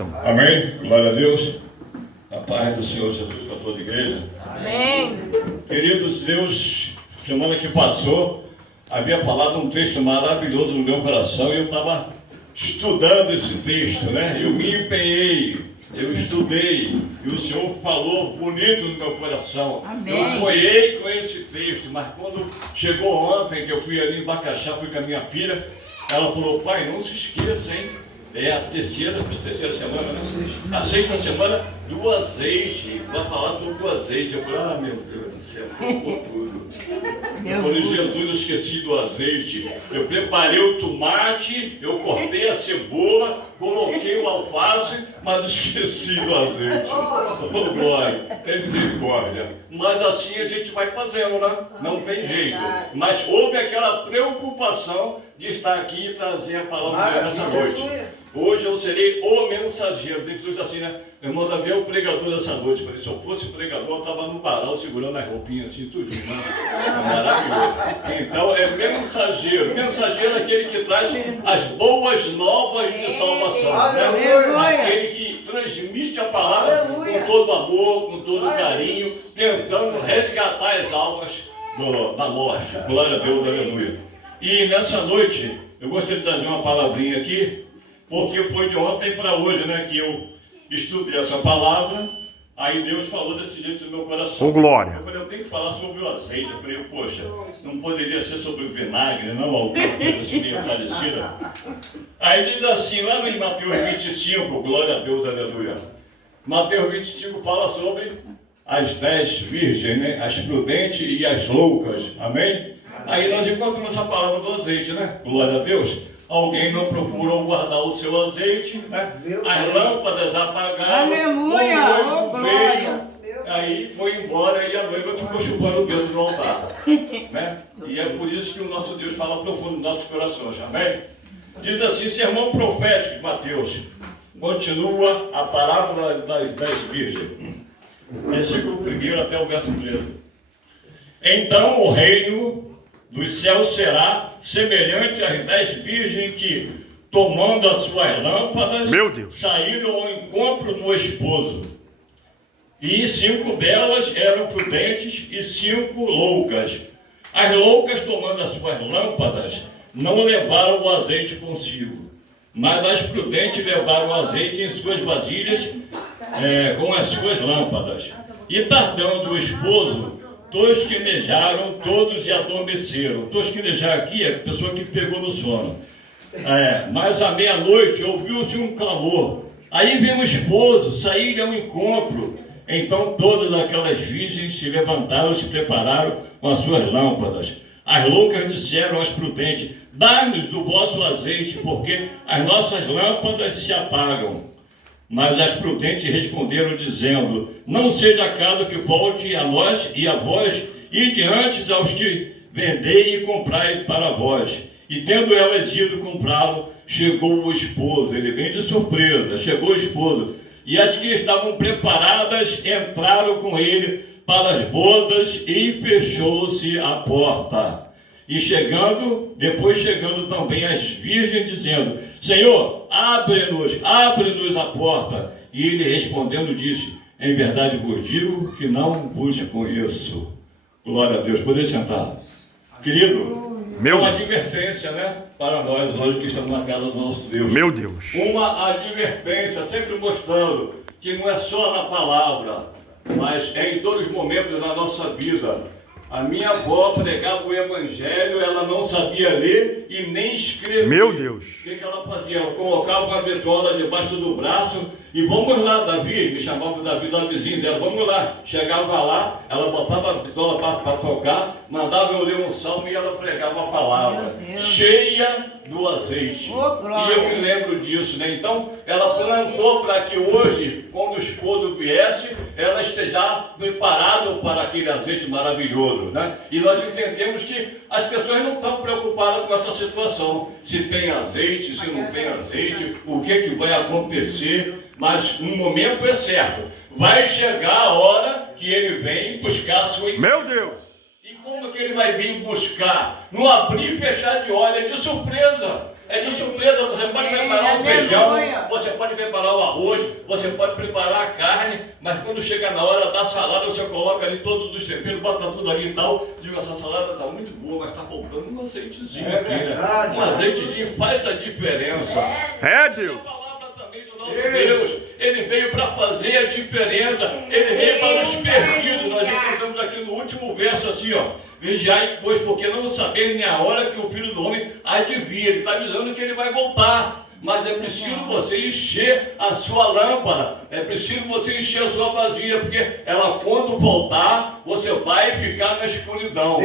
bênção. Amém? Glória a Deus. A paz do Senhor Jesus para toda a igreja. Amém. Queridos, Deus, semana que passou, havia falado um texto maravilhoso no meu coração e eu estava estudando esse texto, né? Eu me empenhei, eu estudei e o Senhor falou bonito no meu coração. Amém. Eu sonhei com esse texto, mas quando chegou ontem, que eu fui ali em Bacaxá, fui com a minha filha, ela falou: pai, não se esqueça, hein? É a terceira semana, né? A sexta semana do azeite. Vai falar sobre o azeite. Eu falei: ah, meu Deus do céu, ficou tudo. Eu falei: Jesus, eu esqueci do azeite. Eu preparei o tomate, eu cortei a cebola, coloquei o alface, mas esqueci do azeite. Oh, glória, tem misericórdia. Mas assim a gente vai fazendo, né? Não tem jeito. Mas houve aquela preocupação de estar aqui e trazer a palavra de Deus nessa noite. Hoje eu serei o mensageiro. Tem pessoas assim, né? Meu irmão Davi é o pregador dessa noite. Falei: se eu fosse pregador, eu estava no varal segurando as roupinhas assim, tudo, né? Maravilhoso. Então é mensageiro. Mensageiro é aquele que traz as boas novas de salvação, né? Aquele que transmite a palavra com todo amor, com todo carinho, tentando resgatar as almas da morte. Glória a Deus, aleluia. E nessa noite eu gostaria de trazer uma palavrinha aqui, porque foi de ontem para hoje, né, que eu estudei essa palavra. Aí Deus falou desse jeito no meu coração. Oh, glória. Eu falei: eu tenho que falar sobre o azeite. Eu falei: poxa, não poderia ser sobre o vinagre, não? Alguma coisa assim meio parecida. Aí diz assim, lá em Mateus 25, glória a Deus, aleluia. Mateus 25 fala sobre as 10 virgens, né? As prudentes e as loucas. Amém? Aí nós encontramos essa palavra do azeite, né? Glória a Deus. Alguém não procurou guardar o seu azeite, né? As lâmpadas apagaram. Aleluia! O Oh, noivo veio, aí foi embora e a noiva ficou chupando o dedo no altar, né? E é por isso que o nosso Deus fala profundo nos nossos corações, amém? Diz assim, sermão profético de Mateus. Continua a parábola das 10 virgens. Versículo 1 até o verso 13. Então o reino dos céus será semelhante às 10 virgens que, tomando as suas lâmpadas, saíram ao encontro do esposo. E 5 delas eram prudentes e 5 loucas. As loucas, tomando as suas lâmpadas, não levaram o azeite consigo, mas as prudentes levaram o azeite em suas vasilhas com as suas lâmpadas. E tardando o esposo, tosquenejaram todos e adormeceram. Tosquenejar aqui é a pessoa que pegou no sono. Mas à meia-noite ouviu-se um clamor. Aí veio o esposo sair ao encontro. Então todas aquelas virgens se levantaram e se prepararam com as suas lâmpadas. As loucas disseram às prudentes: dá-nos do vosso azeite, porque as nossas lâmpadas se apagam. Mas as prudentes responderam dizendo: não seja caso que volte a nós e a vós, e diante aos que vendei e comprai para vós. E tendo elas ido comprá-lo, chegou o esposo. Ele vem de surpresa, chegou o esposo. E as que estavam preparadas entraram com ele para as bodas e fechou-se a porta. E depois chegando também as virgens, dizendo: Senhor, abre-nos a porta. E ele respondendo disse: em verdade vos digo que não vos conheço. Glória a Deus. Poder sentar. Querido, uma advertência, né? Para nós hoje que estamos na casa do nosso Deus. Meu Deus. Uma advertência, sempre mostrando que não é só na palavra, mas é em todos os momentos da nossa vida. A minha avó pregava o evangelho, ela não sabia ler e nem escrever. Meu Deus. O que ela fazia? Ela colocava uma vitrola debaixo do braço e vamos lá, Davi, me chamava Davi da vizinha dela, vamos lá. Chegava lá, ela botava a vitrola para tocar, mandava eu ler um salmo e ela pregava a palavra, cheia do azeite. E eu me lembro disso, né? Então, ela plantou para que hoje, quando o esposo viesse, ela esteja preparada para aquele azeite maravilhoso, né? E nós entendemos que as pessoas não estão preocupadas com essa situação. Se tem azeite, se não tem azeite, o que vai acontecer. Mas um momento é certo. Vai chegar a hora que ele vem buscar a sua igreja. Meu Deus! E como que ele vai vir buscar? Não abrir e fechar de olho, é de surpresa. É de surpresa, você pode preparar o feijão, você pode preparar o arroz, você pode preparar a carne, mas quando chega na hora da salada, você coloca ali todos os temperos, bota tudo ali e tal. Digo, essa salada está muito boa, mas está faltando um azeitezinho aqui, né? Um azeitezinho faz a diferença. É, Deus. Deus, ele veio para fazer a diferença, ele veio para os perdidos. Nós encontramos aqui no último verso assim, ó. Vigiai, pois, porque não sabeis nem a hora que o Filho do Homem há de vir. Ele está avisando que ele vai voltar. Mas é preciso você encher a sua lâmpada, é preciso você encher a sua vasilha, porque ela, quando voltar, você vai ficar na escuridão.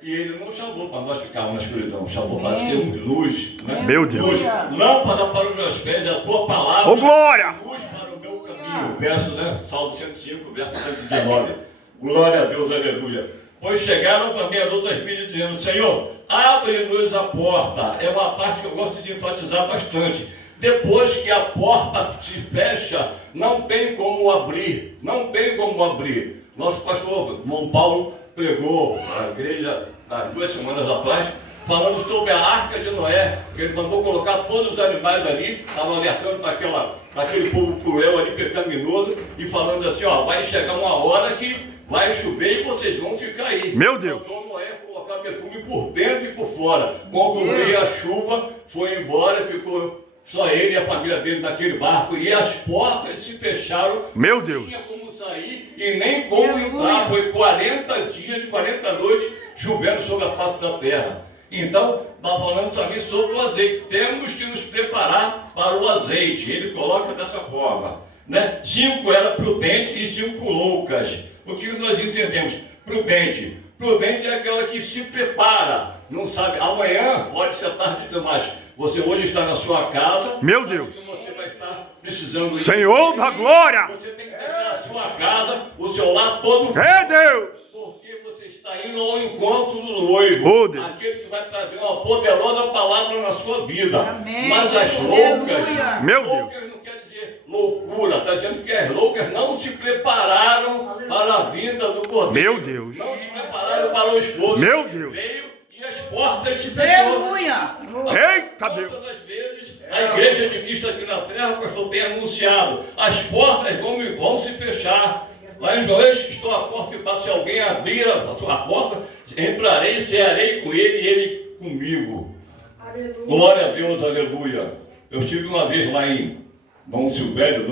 E ele não chamou para nós ficarmos na escuridão, chamou para sermos luz, né? Meu Deus. Luz, lâmpada para os meus pés, a tua palavra. Ô, glória! Luz para o meu caminho. Verso, né? Salmo 105, verso 119. Glória a Deus, aleluia. Pois chegaram também as outras filhas dizendo, Senhor, abre-nos a porta. É uma parte que eu gosto de enfatizar bastante. Depois que a porta se fecha, não tem como abrir. Não tem como abrir. Nosso pastor, irmão Paulo, pregou a igreja há 2 semanas atrás, falando sobre a arca de Noé, que ele mandou colocar todos os animais ali, estava alertando para aquele povo cruel ali, pecaminoso, e falando assim, ó, vai chegar uma hora que vai chover e vocês vão ficar aí. Meu Deus! Então Noé colocar betume por dentro e por fora. Quando veio a chuva, foi embora, ficou só ele e a família dele naquele barco, e as portas se fecharam. Meu Deus! Não tinha como sair e nem como entrar. Foi 40 dias, 40 noites chovendo sobre a face da terra. Então, está falando também sobre o azeite. Temos que nos preparar para o azeite. Ele coloca dessa forma, né? 5 era prudente e 5 loucas. O que nós entendemos? Prudente. Prudente é aquela que se prepara. Não sabe, amanhã pode ser tarde demais. Você hoje está na sua casa. Meu Deus! Você vai estar precisando. Senhor da glória! Você tem que deixar a sua casa, o seu lar todo. É, Deus! Porque você está indo ao encontro do noivo. Oh, Deus. Aquele que vai trazer uma poderosa palavra na sua vida. Amém. Mas as loucas, Meu Deus. loucas não quer dizer loucura. Está dizendo que as loucas não se prepararam para a vinda do Cordeiro. Meu Deus. Não se prepararam para o esposo. Meu Ele Deus. veio e as portas se fecharam. Eita, Deus! Todas as vezes, a igreja de Cristo aqui na terra, o pastor tem anunciado, as portas vão se fechar. Lá em Joel, estou à porta e passo, se alguém abrir a porta, entrarei, cearei com ele e ele comigo. Aleluia. Glória a Deus, aleluia. Eu estive uma vez lá em Dom Silvério,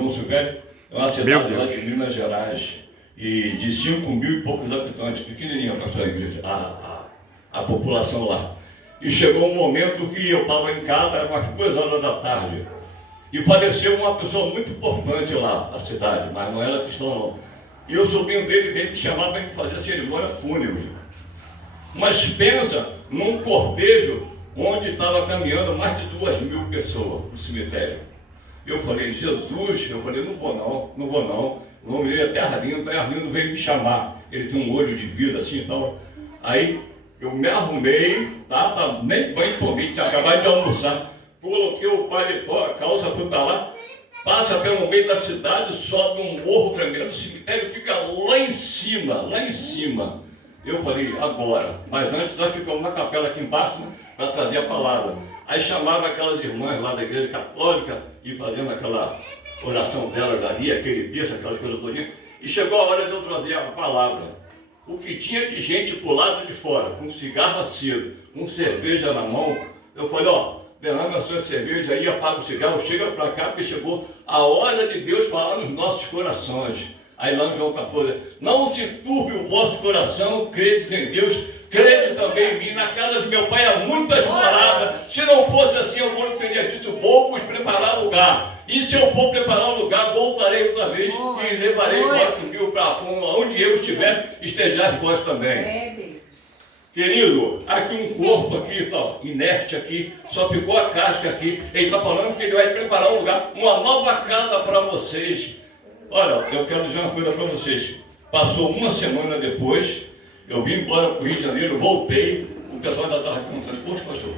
é uma cidade lá de Minas Gerais, e de 5 mil e poucos habitantes, pequenininha para essa igreja, a população lá. E chegou um momento que eu estava em casa, era umas 2 horas da tarde, e faleceu uma pessoa muito importante lá na cidade, mas não era cristão não. E o sobrinho dele veio que chamava para fazer a cerimônia fúnebre. Mas pensa num cortejo onde estava caminhando mais de 2.000 pessoas para o cemitério. Eu falei, Jesus, não vou não. O nome dele é até Arlindo veio me chamar. Ele tem um olho de vida assim e tal. Aí eu me arrumei, nem banho tomei, tinha acabado de almoçar. Coloquei o paletó, a calça, fui para lá. Passa pelo meio da cidade, sobe um morro tremendo, o cemitério fica lá em cima. Eu falei, agora. Mas antes nós ficamos na capela aqui embaixo, né, para trazer a palavra. Aí chamava aquelas irmãs lá da igreja católica e fazendo aquela oração delas ali, aquele texto, aquelas coisas todinhas. E chegou a hora de eu trazer a palavra. O que tinha de gente pro lado de fora, com cigarro aceso, com cerveja na mão, eu falei, ó, derrama a sua cerveja aí, apaga o cigarro, chega para cá, porque chegou a hora de Deus falar nos nossos corações. Aí lá no João 14, não se turbe o vosso coração, credes em Deus, crede também em mim. Na casa de meu pai há muitas moradas. Se não fosse assim, eu não teria dito, vou vos preparar lugar. E se eu for preparar um lugar, voltarei outra vez e levarei vós comigo para onde eu estiver, estejais vós também. Querido, aqui um corpo aqui, tá, inerte aqui, só ficou a casca aqui. Ele está falando que ele vai preparar um lugar, uma nova casa para vocês. Olha, eu quero dizer uma coisa para vocês. Passou uma semana depois, eu vim embora para o Rio de Janeiro, voltei, o pessoal ainda estava perguntando, poxa, pastor,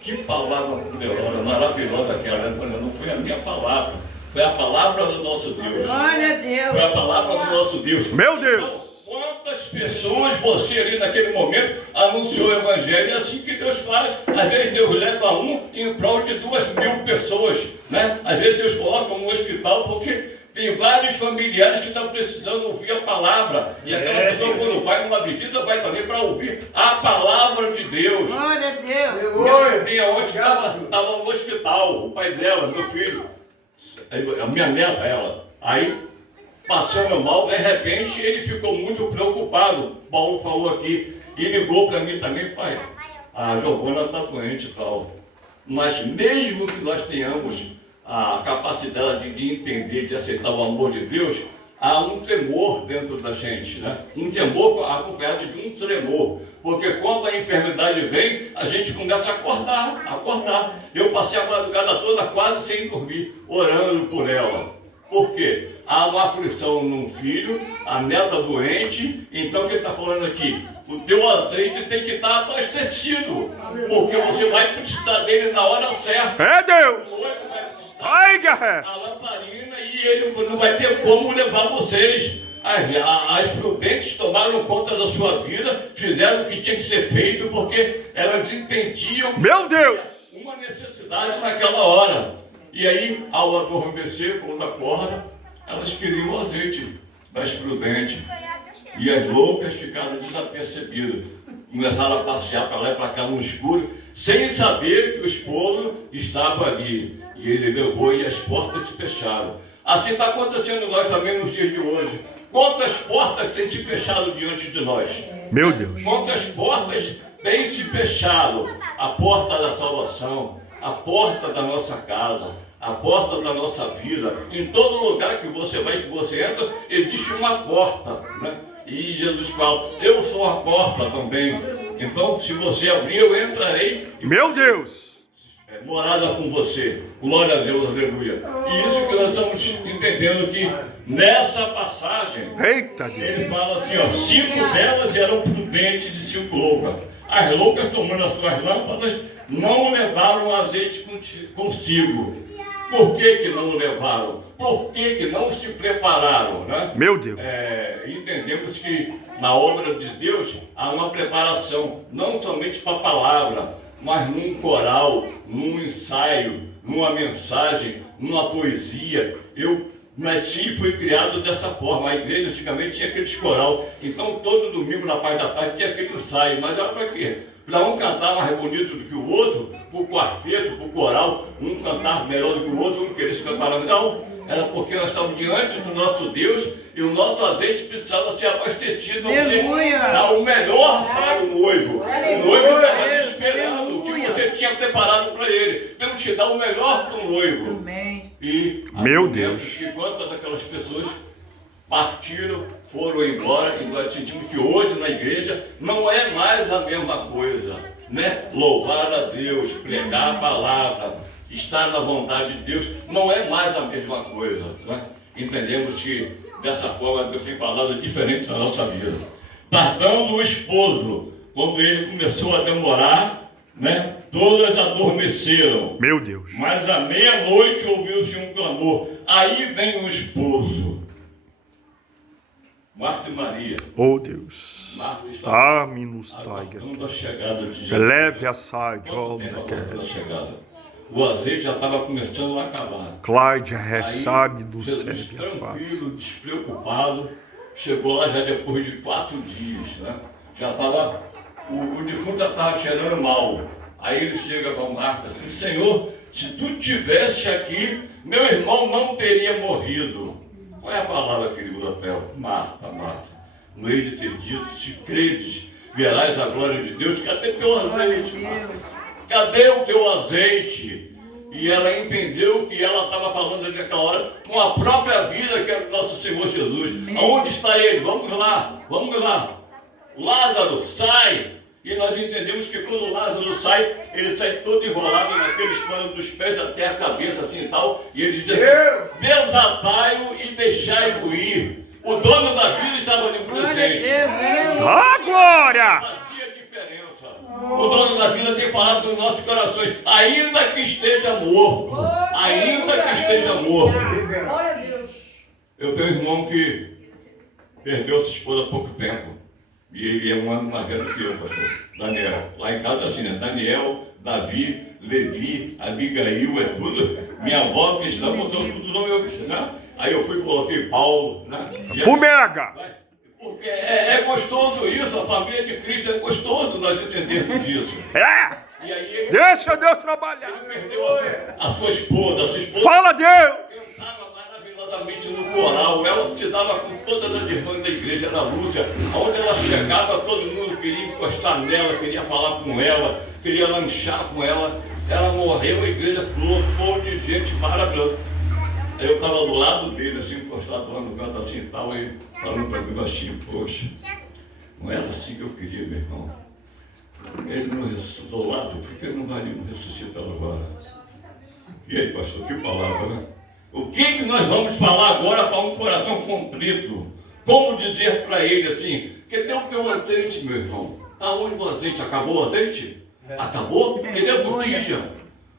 que palavra poderosa, maravilhosa aquela. Eu falei, não foi a minha palavra, foi a palavra do nosso Deus. Glória a Deus. Foi a palavra do nosso Deus. Meu Deus! Então, quantas pessoas, você ali naquele momento anunciou o evangelho, é assim que Deus faz. Às vezes Deus leva um em prol de 2.000 pessoas, né? Às vezes Deus coloca um hospital porque tem vários familiares que estão precisando ouvir a palavra. E aquela pessoa, quando vai numa visita, vai também para ouvir a palavra de Deus. Glória a Deus. Minha sobrinha ontem estava no hospital, o pai dela, meu filho, a minha neta, ela. Aí, passando mal, de repente, ele ficou muito preocupado. O Paulo falou aqui e ligou para mim também, pai, a Giovana está doente e tal. Mas mesmo que nós tenhamos a capacidade de entender, de aceitar o amor de Deus, há um temor dentro da gente, né? Um temor acompanhado de um tremor. Porque quando a enfermidade vem, a gente começa a acordar. Eu passei a madrugada toda quase sem dormir, orando por ela. Por quê? Há uma aflição num filho, a neta doente, então o que está falando aqui? O teu azeite tem que estar abastecido, porque você vai precisar dele na hora certa. É Deus. O noivo vai precisar Ai, Garré. a lamparina e ele não vai ter como levar vocês. As prudentes tomaram conta da sua vida, fizeram o que tinha que ser feito, porque elas entendiam Meu Deus. uma necessidade naquela hora. E aí, ao adormecer, quando acorda, elas queriam o azeite das prudentes. E as loucas ficaram desapercebidas. Começaram a passear para lá e para cá no escuro, sem saber que o esposo estava ali. E ele levou e as portas se fecharam. Assim está acontecendo nós também nos dias de hoje. Quantas portas têm se fechado diante de nós? Meu Deus. Quantas portas têm se fechado? A porta da salvação, a porta da nossa casa, a porta da nossa vida. Em todo lugar que você vai, que você entra, existe uma porta, né? E Jesus fala, eu sou a porta também. Então, se você abrir, eu entrarei. Meu Deus. Morada com você. Glória a Deus, aleluia. E isso que nós estamos entendendo que nessa passagem, Eita Deus. ele fala assim, ó, 5 delas eram prudentes e 5 loucas. As loucas, tomando as suas lâmpadas, não levaram azeite consigo. Por que não levaram? Por que não se prepararam, né? Meu Deus. Entendemos que na obra de Deus há uma preparação, não somente para a palavra, mas num coral, num ensaio, numa mensagem, numa poesia. Eu nasci e fui criado dessa forma. A igreja antigamente tinha aqueles coral. Então todo domingo na parte da tarde tinha aquele ensaio. Mas era para quê? Para um cantar mais bonito do que o outro, para o quarteto, para o coral, um cantar melhor do que o outro, um querer se preparar. Não, era porque nós estávamos diante do nosso Deus e o nosso azeite precisava ser abastecido. Você dar o melhor para o noivo. O noivo estava esperando o que você tinha preparado para ele. Temos que dar o melhor para o noivo. E meu Deus. Que quantas daquelas pessoas partiram, foram embora, e nós sentimos que hoje na igreja não é mais a mesma coisa, né? Louvar a Deus, pregar a palavra, estar na vontade de Deus, não é mais a mesma coisa, né? Entendemos que dessa forma Deus tem falado diferente na nossa vida. Tardando o esposo, quando ele começou a demorar, né? Todas adormeceram. Meu Deus. Mas à meia-noite ouviu-se um clamor. Aí vem o esposo. Marta e Maria. Oh Deus. Marta está Minus Tiger. aguardando a chegada de Jesus. Leve a side. Quanto tempo aguardando a chegada? O azeite já estava começando a acabar. Clyde Aí, recebe do céu. Jesus, tranquilo, despreocupado, chegou lá já depois de 4 dias, né? Já estava, o defunto já estava cheirando mal. Aí ele chega para Marta e diz, Senhor, se tu estivesse aqui, meu irmão não teria morrido. Qual é a palavra que ele usa para ela? Marta, Marta. No eis de ter dito, se credes, verás a glória de Deus. Cadê teu azeite, Marta? Cadê o teu azeite? E ela entendeu que ela estava falando naquela hora com a própria vida que era o nosso Senhor Jesus. Aonde está ele? Vamos lá, vamos lá. Lázaro, sai! E nós entendemos que quando Lázaro sai, ele sai todo enrolado naqueles panos dos pés até a cabeça assim e tal. E ele diz assim, desatai-o e deixai-o ir. O dono da vida estava ali presente. Ah, glória! Fazia diferença. O dono da vida tem falado nos nossos corações, ainda que esteja morto. Ainda que esteja morto. Glória a Deus. Eu tenho um irmão que perdeu sua esposa há pouco tempo. E ele é um ano mais velho que eu, pastor Daniel. Lá em casa é assim, né? Daniel, Davi, Levi, Abigail, é tudo. Minha avó cristã botou tudo no meu bicho, né? Aí eu fui e coloquei Paulo, né? Fumega! Porque é gostoso isso, a família de Cristo é gostoso nós entendermos isso. É! E aí ele Deixa Deus trabalhar! perdeu a sua esposa. Fala Deus! Cantava maravilhosamente no coral, ela se dava com todas as irmãs da igreja, era Lúcia. Onde ela chegava, todo mundo queria encostar nela, queria falar com ela, queria lanchar com ela. Ela morreu, a igreja lotou de gente maravilhosa. Aí eu estava do lado dele, assim, encostado lá no canto assim e tal, e falando para mim assim, poxa, não era assim que eu queria, meu irmão. Ele não ressuscitou do lado, por que não vai ressuscitar agora? E aí, pastor, que palavra, né? O que nós vamos falar agora para um coração contrito? Como dizer para ele assim, cadê o meu azeite, meu irmão? Aonde o azeite? Acabou o azeite? Acabou? Cadê a botija?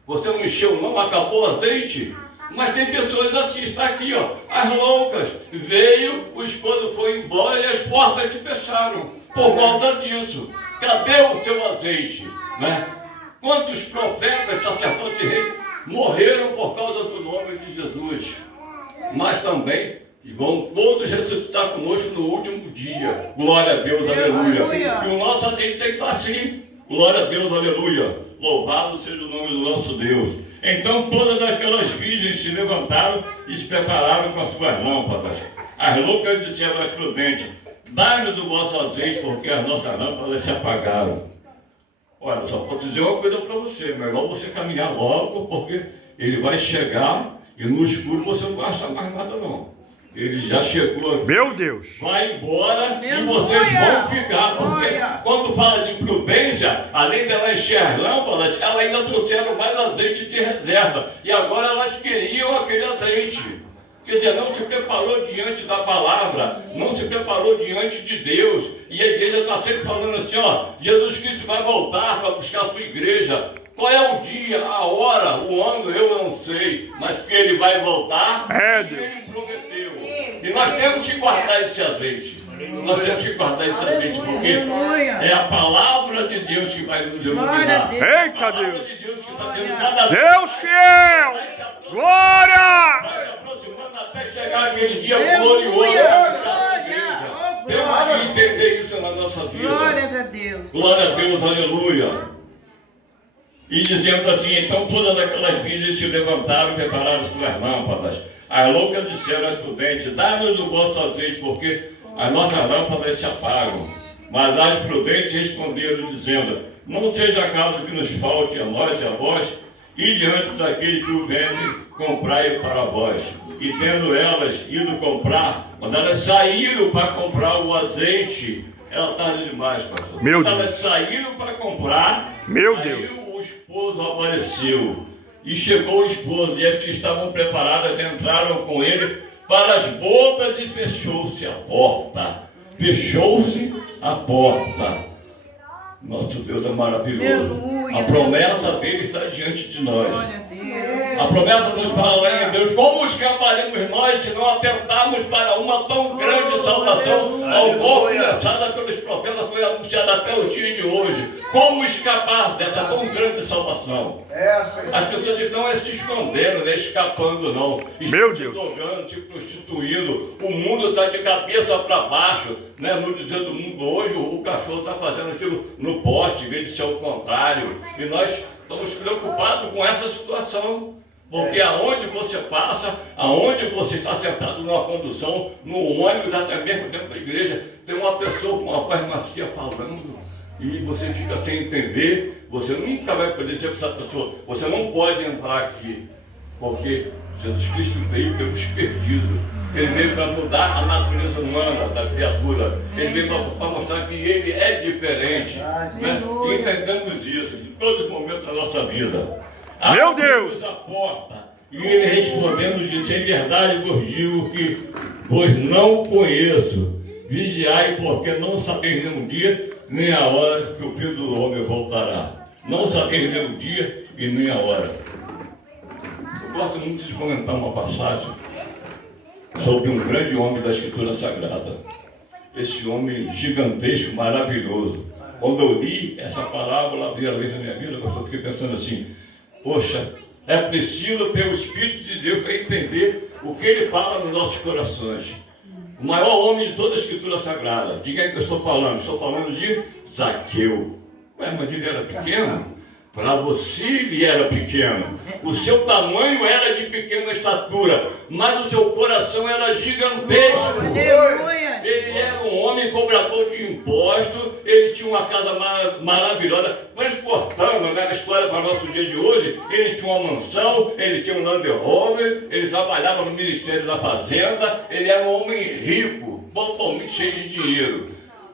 Você não encheu não? Acabou o azeite? Mas tem pessoas assim, está aqui, ó, as loucas. Veio, o esposo foi embora e as portas se fecharam. Por conta disso. Cadê o seu azeite? Né? Quantos profetas, sacerdotes e reis morreram por causa do nome de Jesus? Mas também vão todos ressuscitar conosco no último dia. Glória a Deus, aleluia. E o nosso azeite tem que estar assim. Glória a Deus, aleluia. Louvado seja o nome do nosso Deus. Então todas aquelas virgens se levantaram e se prepararam com as suas lâmpadas. As loucas disseram às prudentes, dai-nos do vosso azeite, porque as nossas lâmpadas se apagaram. Olha, só vou dizer uma coisa para você, melhor você caminhar logo, porque ele vai chegar e no escuro você não vai achar mais nada não. Ele já chegou aqui. Meu Deus! Vai embora e vocês vão ficar. Porque quando fala de prudência, além dela encher as lâmpadas, ela ainda trouxeram mais azeite de reserva. E agora elas queriam aquele azeite. Quer dizer, não se preparou diante da palavra, não se preparou diante de Deus. E a igreja está sempre falando assim, ó, Jesus Cristo vai voltar para buscar a sua igreja. Qual é o dia, a hora, o ano, eu não sei, mas que ele vai voltar, Deus. ele prometeu. E nós temos que guardar esse azeite. Nós temos que guardar esse azeite, porque é a palavra de Deus que vai nos iluminar. Eita Deus! De Deus que está tendo cada Deus fiel! Glória! Vai se aproximando até chegar aquele dia glorioso. Temos que entender isso na nossa vida. Glórias a Deus. Glória a Deus, aleluia. E dizendo assim, então todas aquelas virgens se levantaram e prepararam suas lâmpadas. As loucas disseram às prudentes, dá-nos o vosso azeite, porque as nossas lâmpadas se apagam. Mas as prudentes responderam, dizendo, não seja caso que nos falte a nós e a vós, e diante daquele que o vende, comprai para vós. E tendo elas ido comprar, quando elas saíram para comprar o azeite, ela tarde demais, pastor. Meu Quando Deus. elas saíram para comprar, Meu aí Deus. o esposo apareceu. E chegou o esposo, e as que estavam preparadas entraram com ele para as bodas e fechou-se a porta. Fechou-se a porta. Nosso Deus é maravilhoso. Aleluia. A promessa dele está diante de nós. Glória a Deus. A promessa nos fala lá em Deus, como escaparemos nós se não atentarmos para uma tão grande salvação, ao qual começada pelos profetas foi anunciada até o dia de hoje. Como escapar dessa tão grande salvação? As pessoas estão se escondendo, não escapando não. Meu Estão se Deus. drogando, se prostituindo. O mundo está de cabeça para baixo, né? No dizer do mundo hoje, o cachorro está fazendo aquilo no pote, em vez de ser o contrário. E nós estamos preocupados com essa situação. Porque aonde você passa, aonde você está sentado numa condução, no ônibus, até mesmo dentro da igreja, tem uma pessoa com uma voz macia falando. E você fica sem entender, você nunca vai poder dizer para essa pessoa, você não pode entrar aqui, porque Jesus Cristo veio pelos perdidos. Ele veio para mudar a natureza humana da criatura. Ele veio para mostrar que ele é diferente. Né? E entendemos isso em todos os momentos da nossa vida. Meu Deus! A porta. E ele respondendo disse, em verdade vos digo que vos não conheço. Vigiai, porque não sabeis nem o dia, nem a hora que o Filho do Homem voltará. Não sabeis nem o dia e nem a hora. Eu gosto muito de comentar uma passagem sobre um grande homem da Escritura Sagrada. esse homem gigantesco, maravilhoso. Quando eu li essa parábola, a primeira vez na minha vida, eu fiquei pensando assim, poxa, é preciso ter o Espírito de Deus para entender o que ele fala nos nossos corações. O maior homem de toda a Escritura Sagrada. De quem é que eu estou falando? Estou falando de Zaqueu. Ué, mas ele era pequeno? Para você ele era pequeno. O seu tamanho era de pequena estatura, mas o seu coração era gigantesco. Aleluia. Ele era um homem cobrador de impostos, ele tinha uma casa maravilhosa, transportando, né, na história para o nosso dia de hoje, ele tinha uma mansão, ele tinha um Land Rover, ele trabalhava no Ministério da Fazenda, ele era um homem rico, totalmente cheio de dinheiro,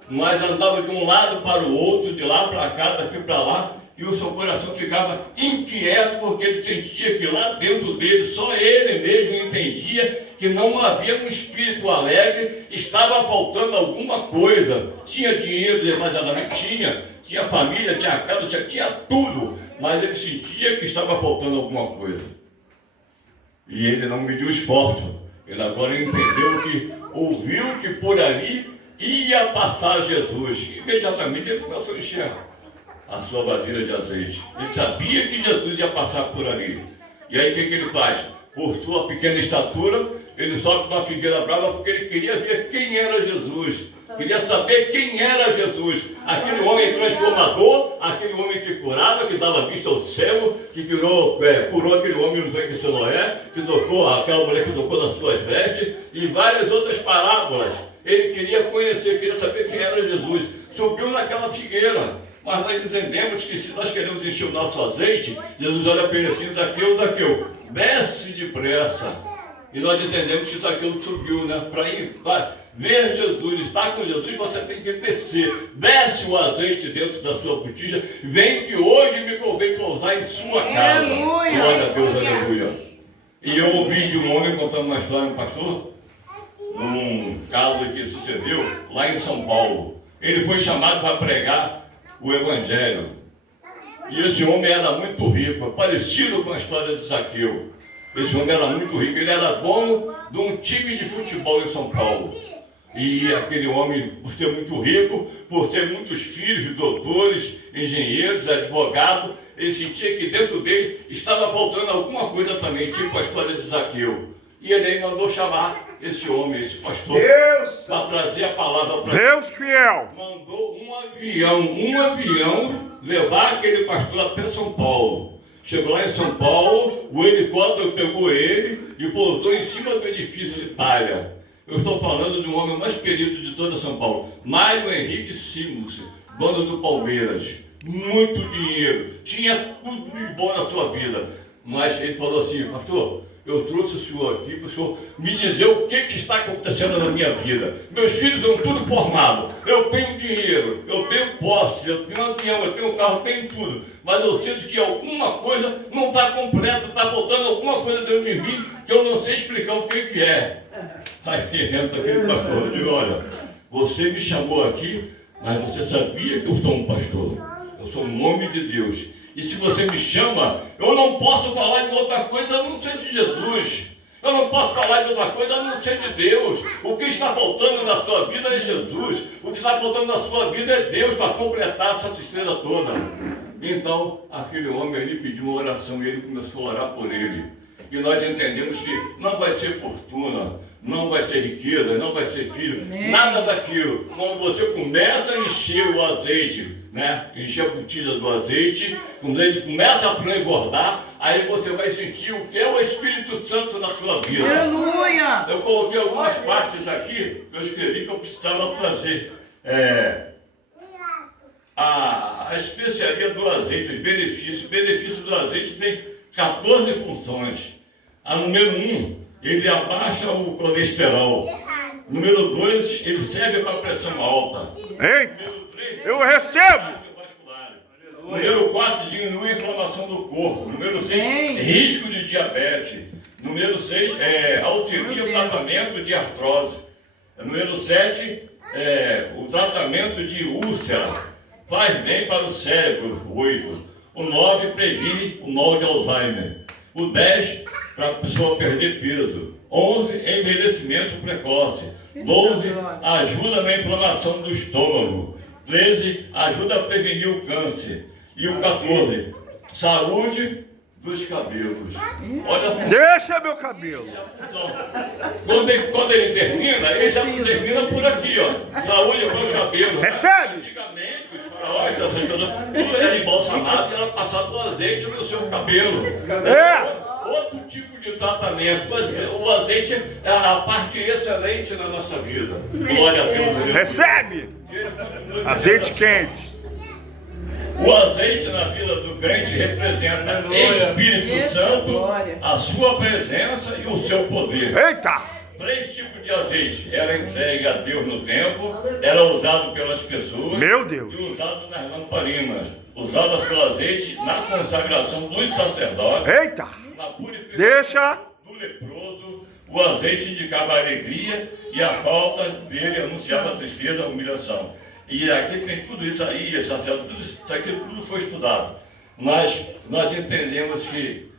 mas andava de um lado para o outro, de lá para cá, daqui para lá, e o seu coração ficava inquieto porque ele sentia que lá dentro dele, só ele mesmo entendia que não havia um espírito alegre, estava faltando alguma coisa. Tinha dinheiro, demasiadamente tinha família, tinha casa, tinha tudo, mas ele sentia que estava faltando alguma coisa. E ele não mediu esforço, ele agora entendeu que ouviu que por ali ia passar Jesus. Imediatamente ele começou a encher a sua vasilha de azeite. Ele sabia que Jesus ia passar por ali. E aí o que ele faz? Por sua pequena estatura, ele sobe uma figueira brava porque ele queria ver quem era Jesus. Queria saber quem era Jesus. Aquele homem transformador, aquele homem que curava, que dava vista ao céu, que curou aquele homem, não sei que se não é, que tocou, aquela mulher que tocou nas suas vestes, e várias outras parábolas. Ele queria conhecer, queria saber quem era Jesus. Subiu naquela figueira. Mas nós entendemos que se nós queremos encher o nosso azeite, Jesus olha para ele assim, Zaqueu, desce depressa. E nós entendemos que Zaqueu subiu, né? Para ir ver Jesus, estar com Jesus, você tem que descer. Desce o azeite dentro da sua botija, vem que hoje me convém pousar em sua casa. Aleluia. Glória a Deus, aleluia. E eu ouvi de um homem contando uma história, um pastor, num caso que sucedeu lá em São Paulo. Ele foi chamado para pregar o Evangelho. E esse homem era muito rico, parecido com a história de Zaqueu. Esse homem era muito rico, ele era dono de um time de futebol em São Paulo. E aquele homem, por ser muito rico, por ter muitos filhos, doutores, engenheiros, advogados, ele sentia que dentro dele estava faltando alguma coisa também, tipo a história de Zaqueu. E ele aí mandou chamar esse homem, esse pastor, para trazer a palavra para ele. Deus fiel. Mandou um avião levar aquele pastor até São Paulo. Chegou lá em São Paulo, o helicóptero pegou ele e pousou em cima do edifício Itália. Eu estou falando de um homem mais querido de toda São Paulo, Mário Henrique Simons, dono do Palmeiras. Muito dinheiro, tinha tudo de bom na sua vida. Mas ele falou assim, pastor, eu trouxe o senhor aqui para o senhor me dizer o que está acontecendo na minha vida. Meus filhos são tudo formados, eu tenho dinheiro, eu tenho posse, eu tenho avião, eu tenho carro, eu tenho tudo. Mas eu sinto que alguma coisa não está completa, está faltando alguma coisa dentro de mim que eu não sei explicar o que é. Aí entra aquele pastor e diz, olha, você me chamou aqui, mas você sabia que eu sou um pastor. Eu sou um homem de Deus. E se você me chama, eu não posso falar de outra coisa a não ser de Jesus. Eu não posso falar de outra coisa a não ser de Deus. O que está faltando na sua vida é Jesus. O que está faltando na sua vida é Deus para completar essa tristeza toda. Então, aquele homem ali pediu uma oração e ele começou a orar por ele. E nós entendemos que não vai ser fortuna, não vai ser riqueza, não vai ser filho, nada daquilo. Quando você começa a encher o azeite, né? Encher a botija do azeite, quando ele começa a transbordar, aí você vai sentir o que é o Espírito Santo na sua vida. Aleluia. Eu coloquei algumas partes aqui, eu escrevi que eu precisava trazer a especiaria do azeite, os benefícios. O benefício do azeite tem 14 funções. A número 1, ele abaixa o colesterol. Número 2, ele serve para pressão alta. Hein? Número 3, Eu recebo. Número 4, diminui a inflamação do corpo. Número 6, risco de diabetes. Número 6, auxilia o tratamento de artrose. Número 7, o tratamento de úlcera. Faz bem para o cérebro. 8. O 9, previne o mal de Alzheimer. O 10, para a pessoa perder peso. 11, envelhecimento. crescimento precoce. 12, ajuda na inflamação do estômago. 13, ajuda a prevenir o câncer. E o 14, saúde dos cabelos. Olha só. Deixa meu cabelo. Quando ele termina, ele já termina por aqui, ó. Saúde para os cabelos. Recebe. Antigamente, os faraós, tudo era embalsamado e era passado o azeite no seu cabelo. É. Outro tipo de tratamento, mas o azeite é a parte excelente na nossa vida. Glória a Deus. Recebe. Azeite quente. O azeite na vida do crente representa Espírito Santo, a sua presença e o seu poder. Eita. 3 tipos de azeite. Era entregue a Deus no templo, era usado pelas pessoas. Meu Deus. E usado nas lamparinas. Usado o seu azeite na consagração dos sacerdotes. Eita. Na purificação Deixa. do leproso. O azeite indicava a alegria e a falta dele anunciava a tristeza, a humilhação. E aqui tem tudo isso aí, tudo isso aqui tudo foi estudado. Mas nós entendemos que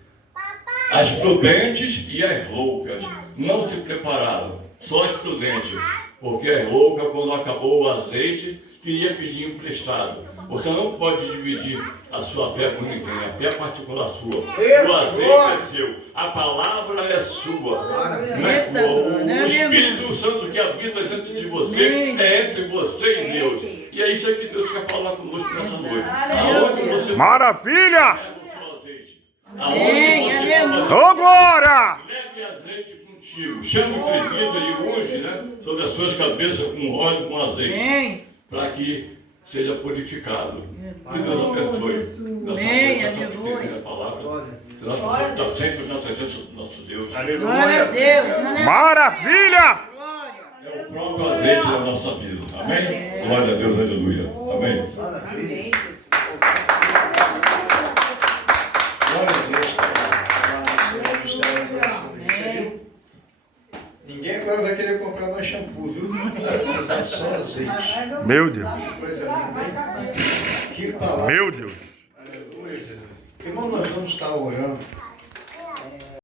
as prudentes e as loucas não se prepararam, só as prudentes, porque as loucas, quando acabou o azeite, queria pedir emprestado. Você não pode dividir a sua fé com ninguém, a fé é particular sua. O azeite é seu, a palavra é sua. O Espírito Santo que habita dentro de você é entre você e Deus. E é isso que Deus quer falar conosco nessa noite. Aonde você Maravilha. Aonde Ô, glória. leve azeite contigo. Chama o presbítero e unge, né, sobre as suas cabeças com óleo, com azeite, para que seja purificado. Que Deus abençoe. Amém, aleluia. A palavra. Nós está sempre na presença do nosso Deus. Glória a Deus. Maravilha. É o próprio azeite da nossa vida. Amém? Glória a Deus, aleluia. Amém. Amém. Glória a Deus. Amém. Ninguém agora vai querer comprar mais shampoo, viu? Vai só azeite. Meu Deus. Coisa linda, hein? Que palavra. Meu Deus. Aleluia. Irmão, nós vamos estar orando.